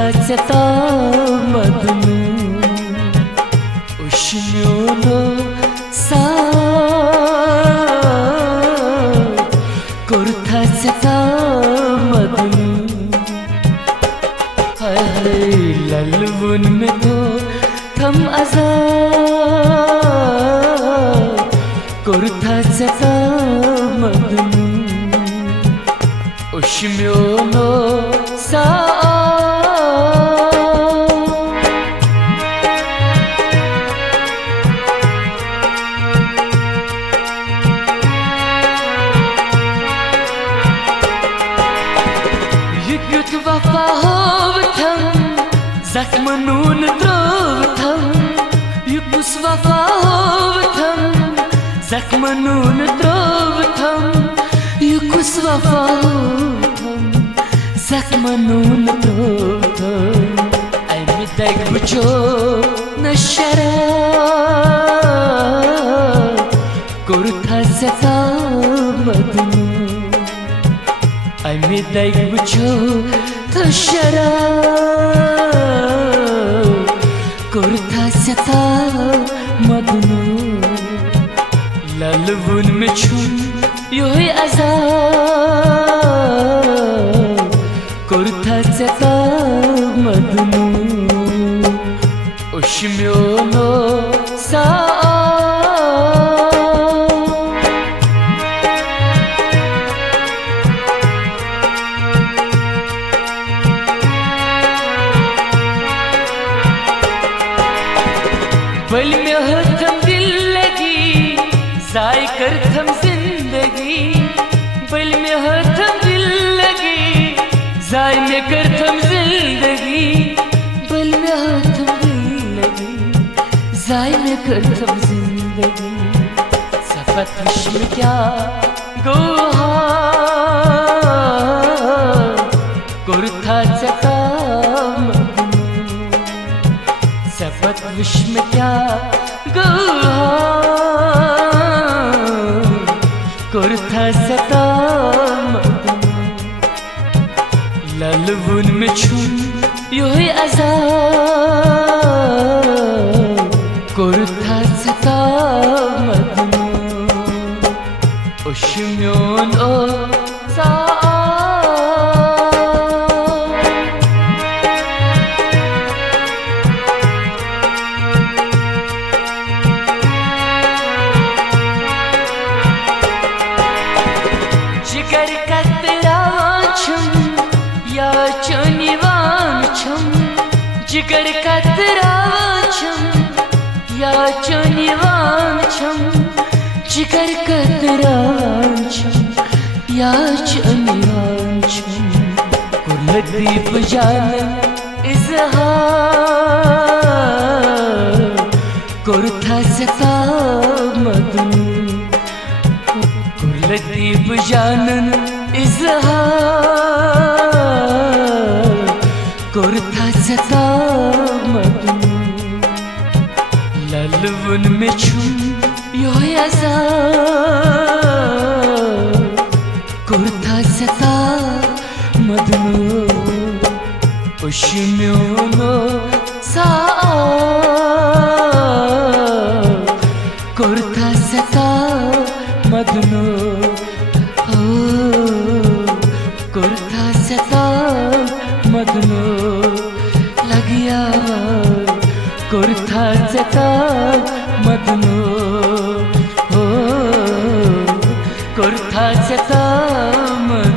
kurtaceta madnu ushmyono sa kurtaceta madnu hay hay lalvun में तो थम azab kurtaceta madnu ushmyono sa yut vafahovtam zakmanun trovtam yukus vafahovtam zakmanun trovtam yukus vafahovtam zakmanun trovtam ay midag bucho na shara kurtaceta madnu ay midag bucho na shara kurtaceta madnu lalvun में छुन yoy azab kurtaceta madnu ushmyono sa बल में हथम दिल लगी जाय कर थम जिंदगी बल में हथम दिल लगी जाय में कर थम जिंदगी बल में हथम दिल लगी जाय में कर थम जिंदगी सफत विश्व क्या गोहा kurtaceta madnu सफत विश्व में क्या गोहा kurtaceta madnu lalvun में छुन yoy azab kurtaceta madnu ushmyono sa जिगर का तेरा छम या चनिवान छम जिगर का तेरा छम या चनिवान छम जिगर का तेरा छम या चनिवान छम कुलदीप जान इजहार kurtaceta madnu कुलदीप जानन इजहार kurtaceta madnu lalvun में छुन yoy azab kurtaceta madnu ushmyono sa kurtaceta madnu kurtaceta madnu lagiya kurtaceta madnu kurtaceta